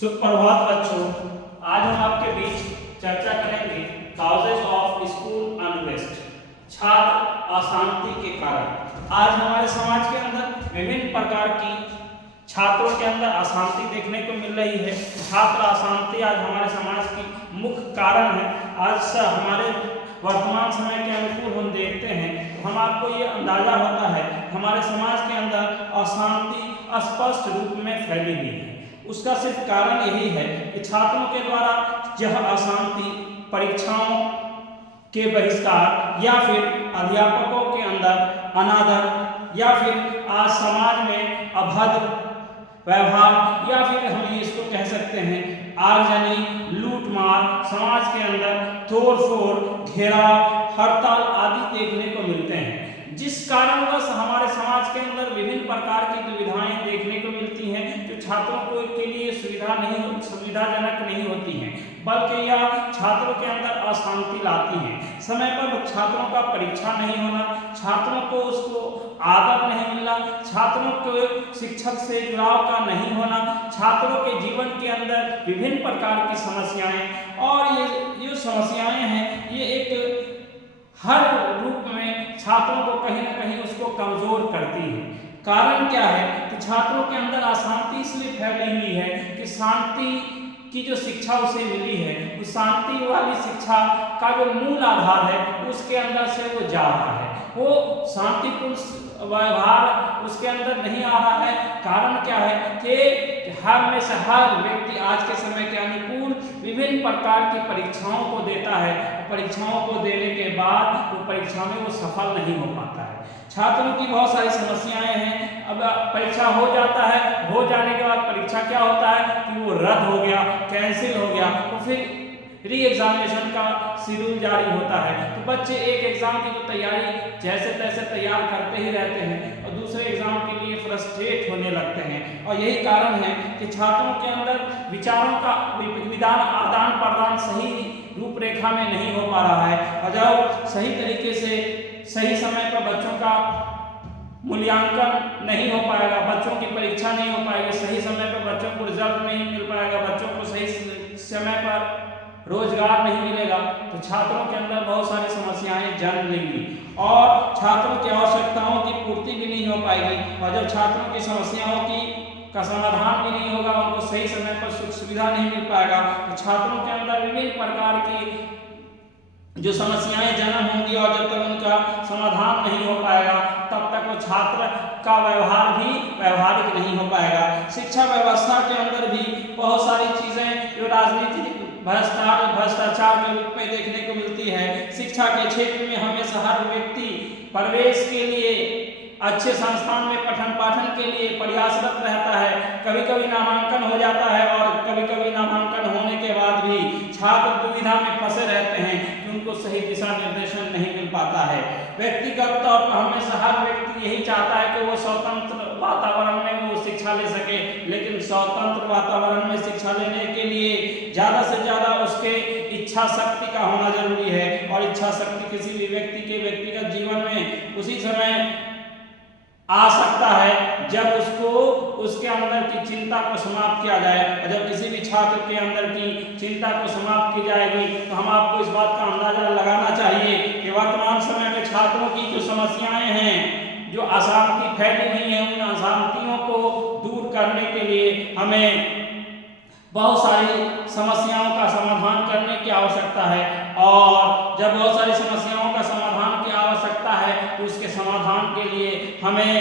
सुप्रभात बच्चों, आज हम आपके बीच चर्चा करेंगे काउजेज ऑफ स्कूल अनरेस्ट, छात्र अशांति के कारण। आज हमारे समाज के अंदर विभिन्न प्रकार की छात्रों के अंदर अशांति देखने को मिल रही है। छात्र अशांति आज हमारे समाज की मुख्य कारण है। आज हमारे वर्तमान समय के अनुकूल हम देखते हैं तो हम आपको ये अंदाजा होता है हमारे समाज के अंदर अशांति स्पष्ट रूप में फैली हुई है। उसका सिर्फ कारण यही है कि छात्रों के द्वारा यह अशांति परीक्षाओं के बहिष्कार या फिर अध्यापकों के अंदर अनादर या फिर आज समाज में अभद्र व्यवहार या फिर हम इसको कह सकते हैं आगजनी, लूटमार, समाज के अंदर तोड़फोड़, घेराव, हड़ताल आदि देखने को मिलते हैं, जिस कारणवश हमारे समाज के अंदर विभिन्न प्रकार की दुविधाएं देखने को मिलती हैं जो छात्रों को के लिए सुविधाजनक नहीं होती हैं, बल्कि यह छात्रों के अंदर अशांति लाती हैं। समय पर छात्रों का परीक्षा नहीं होना, छात्रों को उसको आदर नहीं मिलना, छात्रों को शिक्षक से जुड़ाव का नहीं होना, छात्रों के जीवन के अंदर विभिन्न प्रकार की समस्याएं और ये जो समस्याएं हैं ये एक हर रूप में छात्रों को कहीं ना कहीं उसको कमजोर करती है। कारण क्या है कि छात्रों के अंदर अशांति इसलिए फैली हुई है कि शांति की जो शिक्षा उसे मिली है उस शांति वाली शिक्षा का जो मूल आधार है उसके अंदर से वो जा रहा है, वो शांतिपूर्ण व्यवहार उसके अंदर नहीं आ रहा है। कारण क्या है कि हर में से हर व्यक्ति आज के समय के अनुकूल विभिन्न प्रकार की परीक्षाओं को देता है। परीक्षाओं को देने के बाद वो परीक्षा में वो सफल नहीं हो पाता है। छात्रों की बहुत सारी समस्याएं हैं। अब परीक्षा हो जाता है, हो जाने के बाद परीक्षा क्या होता है कि वो रद्द हो गया, कैंसिल हो गया, तो फिर री एग्जामिनेशन का शेड्यूल जारी होता है। तो बच्चे एक एग्जाम की जो तैयारी जैसे तैसे तैयार करते ही रहते हैं और दूसरे एग्जाम के लिए फ्रस्ट्रेट होने लगते हैं। और यही कारण है कि छात्रों के अंदर विचारों का आदान प्रदान सही रूपरेखा में नहीं हो पा रहा है। और जब सही तरीके से सही समय पर बच्चों का मूल्यांकन नहीं हो पाएगा, बच्चों की परीक्षा नहीं हो पाएगी, सही समय पर बच्चों को रिजल्ट नहीं मिल पाएगा, बच्चों को सही समय पर रोजगार नहीं मिलेगा, तो छात्रों के अंदर बहुत सारी समस्याएं जन्म लेंगी और छात्रों की आवश्यकताओं की पूर्ति भी नहीं हो पाएगी। और जब छात्रों की समस्याओं का समाधान भी नहीं होगा, उनको सही समय पर सुख सुविधा नहीं मिल पाएगा, तो छात्रों के अंदर विभिन्न प्रकार की जो समस्याएं जन्म होंगी और जब तक उनका समाधान नहीं हो पाएगा तब तक वो छात्र का व्यवहार भी व्यवहारिक नहीं हो पाएगा। शिक्षा व्यवस्था के अंदर भी बहुत सारी चीजें जो राजनीतिक भ्रष्टाचार के रूप में देखने को मिलती है। शिक्षा के क्षेत्र में हमेशा हर व्यक्ति प्रवेश के लिए अच्छे संस्थान में पठन पाठन के लिए प्रयासरत रहता है। कभी कभी नामांकन हो जाता है और कभी कभी नामांकन होने के बाद भी छात्र दुविधा में फंसे रहते हैं कि उनको सही दिशा निर्देशन नहीं मिल पाता है। व्यक्तिगत तौर पर हमेशा हर व्यक्ति यही चाहता है कि वो स्वतंत्र वातावरण में वो शिक्षा ले सके, लेकिन स्वतंत्र वातावरण में शिक्षा लेने के लिए ज़्यादा से ज़्यादा उसके इच्छा शक्ति का होना जरूरी है। और इच्छा शक्ति किसी भी व्यक्ति के व्यक्तिगत जीवन में उसी समय आ सकता है जब उसको उसके अंदर की चिंता को समाप्त किया जाए। और जब किसी भी छात्र के अंदर की चिंता को समाप्त की जाएगी तो हम आपको इस बात का अंदाजा लगाना चाहिए कि वर्तमान समय में छात्रों की जो समस्याएं हैं, जो अशांति फैली हुई है, उन अशांतियों को दूर करने के लिए हमें बहुत सारी समस्याओं का समाधान करने की आवश्यकता है। और जब बहुत सारी समस्याओं का समाधान की आवश्यकता है तो उसके समाधान के लिए हमें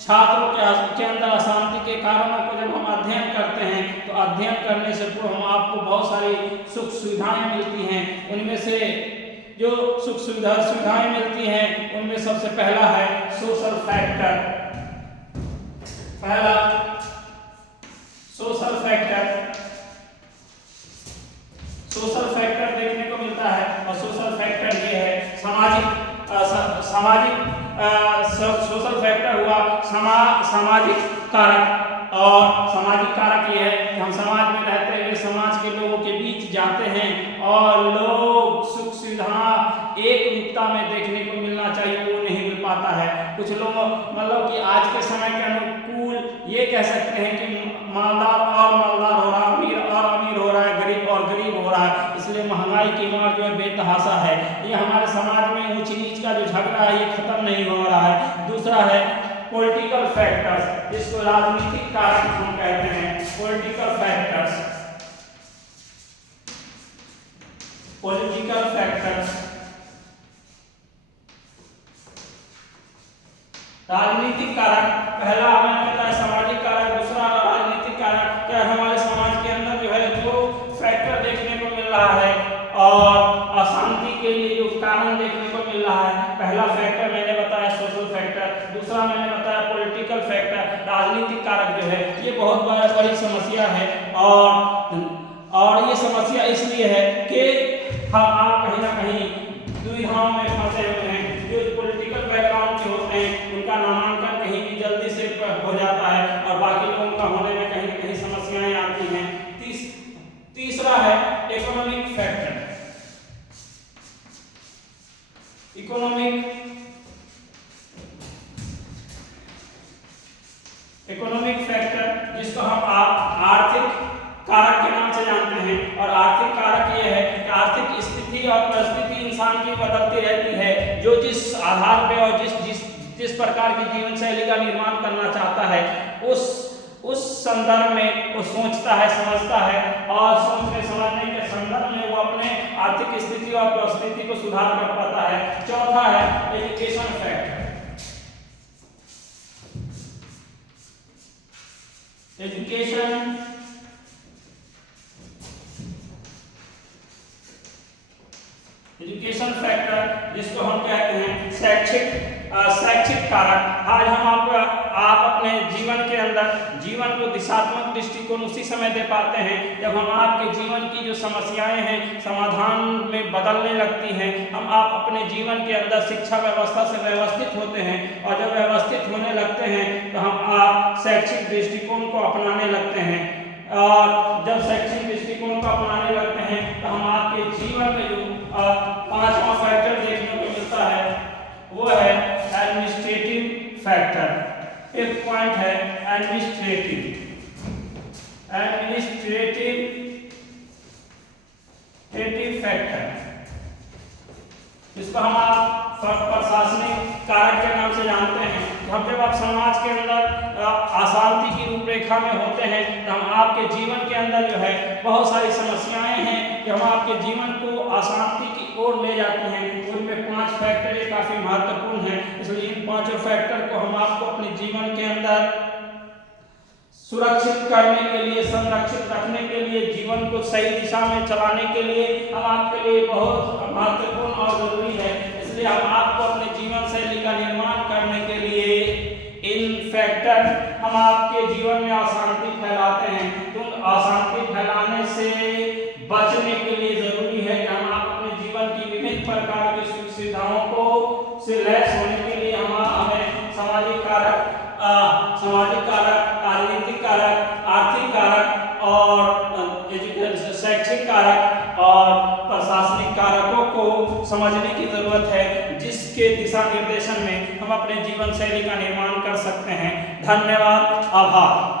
छात्रों के अंदर अशांति के कारणों को जब हम अध्ययन करते हैं तो अध्ययन करने से पूर्व हम आपको बहुत सारी सुख सुविधाएं मिलती हैं। उनमें से जो सुख सुविधाएं मिलती हैं उनमें सबसे पहला है सोशल फैक्टर। पहला सोशल फैक्टर देखने को मिलता है और सोशल फैक्टर ये है सोशल फैक्टर हुआ सामाजिक कारक। और सामाजिक कारक ये है कि हम समाज में रहते हुए समाज के लोगों के बीच जाते हैं और लोग सुख सुविधा एक रूपता में देखने को मिलना चाहिए वो नहीं मिल पाता है। कुछ लोग मतलब कि आज के समय के अनुकूल ये कह सकते हैं कि मालदार और मालदार हो रहा, महंगाई की मार जो है बेतहाशा है। ये हमारे समाज में ऊंच नीच का जो झगड़ा है ये खत्म नहीं हो रहा है। दूसरा है पॉलिटिकल फैक्टर्स, जिसको राजनीतिक कारक हम कहते हैं। पॉलिटिकल फैक्टर्स, पॉलिटिकल फैक्टर्स, राजनीतिक कारक। पहला हमें पता है सामाजिक कारक, दूसरा राजनीतिक कारक। क्या हमारे समाज के अंदर जो है दो फैक्टर देखने को मिल रहा है और अशांति के लिए जो कारण देखने को मिल रहा है। पहला फैक्टर मैंने बताया सोशल फैक्टर, दूसरा मैंने बताया पॉलिटिकल फैक्टर। राजनीतिक कारक जो है ये बहुत बड़ी समस्या है और ये समस्या इसलिए है कि हम आप कहीं ना कहीं दुविधाओं में फंसे हुए हैं। जो पॉलिटिकल बैकग्राउंड के होते हैं उनका नामांकन कहीं भी जल्दी से हो जाता है और बाकी लोगों का होने में कहीं ना कहीं समस्याएं आती हैं। तीसरा है इकोनॉमिक फैक्टर, इकोनॉमिक फैक्टर जिसको हम आर्थिक कारक के नाम से जानते हैं। और आर्थिक कारक ये है कि आर्थिक स्थिति और परिस्थिति इंसान की बदलती रहती है। जो जिस आधार पे और जिस प्रकार की जीवन शैली का निर्माण करना चाहता है उस संदर्भ में वो सोचता है, समझता है और सोचने समझने के संदर्भ में वो अपने आर्थिक स्थिति और परिस्थिति को सुधार कर पाता है। चौथा है एजुकेशन फैक्टर, एजुकेशन फैक्टर जिसको हम कहते हैं शैक्षिक कारक। आज हम आप अपने जीवन के अंदर जीवन को दिशात्मक दृष्टिकोण उसी समय दे पाते हैं जब हम आपके जीवन की जो समस्याएं हैं समाधान में बदलने लगती हैं। आप अपने जीवन के अंदर शिक्षा व्यवस्था से व्यवस्थित होते हैं और जब व्यवस्थित होने लगते हैं तो आप शैक्षिक दृष्टिकोण को अपनाने लगते हैं। और जब शैक्षिक दृष्टिकोण को अपनाने लगते हैं तो हम आपके जीवन में जो पांचवा फैक्टर देखने को मिलता है वो है एडमिनिस्ट्रेटिव फैक्टर। एक पॉइंट है एडमिनिस्ट्रेटिव फैक्टर, जिसको हम आप प्रशासनिक कारक के नाम से जानते हैं। हम जब आप समाज के अंदर अशांति की रूपरेखा में होते हैं तो हम आपके जीवन के अंदर जो है बहुत सारी समस्याएं हैं कि हम आपके जीवन को अशांति की ओर ले जाती हैं। उनमें 5 फैक्टर ये काफी महत्वपूर्ण हैं, इसलिए इन 5 फैक्टर को हम आपको अपने जीवन के अंदर सुरक्षित करने के लिए, संरक्षित रखने के लिए, जीवन को सही दिशा में चलाने के लिए हम आपके लिए बहुत महत्वपूर्ण और जरूरी है। इसलिए हम आपको अपने जीवन शैली का निर्माण करने के लिए इन फैक्टर हम आपके जीवन में अशांति फैलाते हैं। तो अशांति फैलाने से बचने के लिए जरूरी है कि हम आप अपने जीवन की विभिन्न प्रकार की सुख सुविधाओं को से लैस होने के लिए हमें सामाजिक कारक, राजनीतिक कारक, आर्थिक कारक और शैक्षिक कारक और प्रशासनिक कारकों को समझने की जरूरत है, जिसके दिशा निर्देशन में हम अपने जीवन शैली का निर्माण कर सकते हैं। धन्यवाद, आभार।